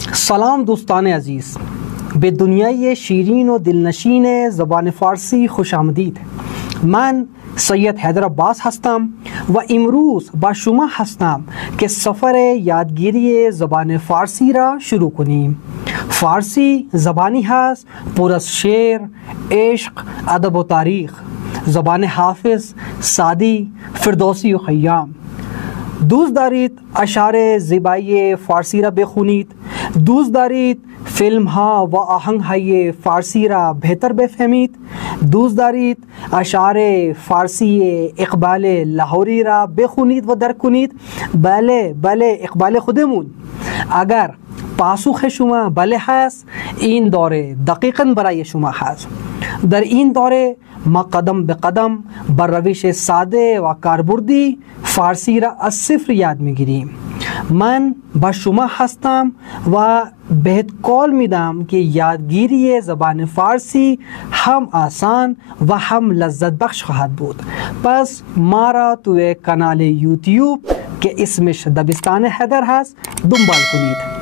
سلام دوستان عزیز، به دنیای شیرین و دلنشین زبان فارسی خوش آمدید. من سید حیدر عباس هستم و امروز با شما هستم که سفر یادگیری زبان فارسی را شروع کنیم. فارسی زبانی هست پر از شعر، عشق، ادب و تاریخ. زبان حافظ، سعدی، فردوسی و خیام. دوست دارید اشعار زیبایی فارسی را بخونید؟ دوست دارید فیلم ها و آهنگ های فارسی را بهتر بفهمید؟ دوست دارید اشعار فارسی اقبال لاهوری را بخونید و درک کنید؟ بله اقبال خودمون. اگر پاسخ شما بله هست، این دوره دقیقاً برای شما هست. در این دوره ما قدم به قدم بر روش ساده و کاربردی فارسی را از صفر یاد میگیریم. من با شما هستم و بهت قول میدم که یادگیری زبان فارسی هم آسان و هم لذت بخش خواهد بود. پس ما را توی کانال یوتیوب که اسمش دبستان حیدر هست دنبال کنید.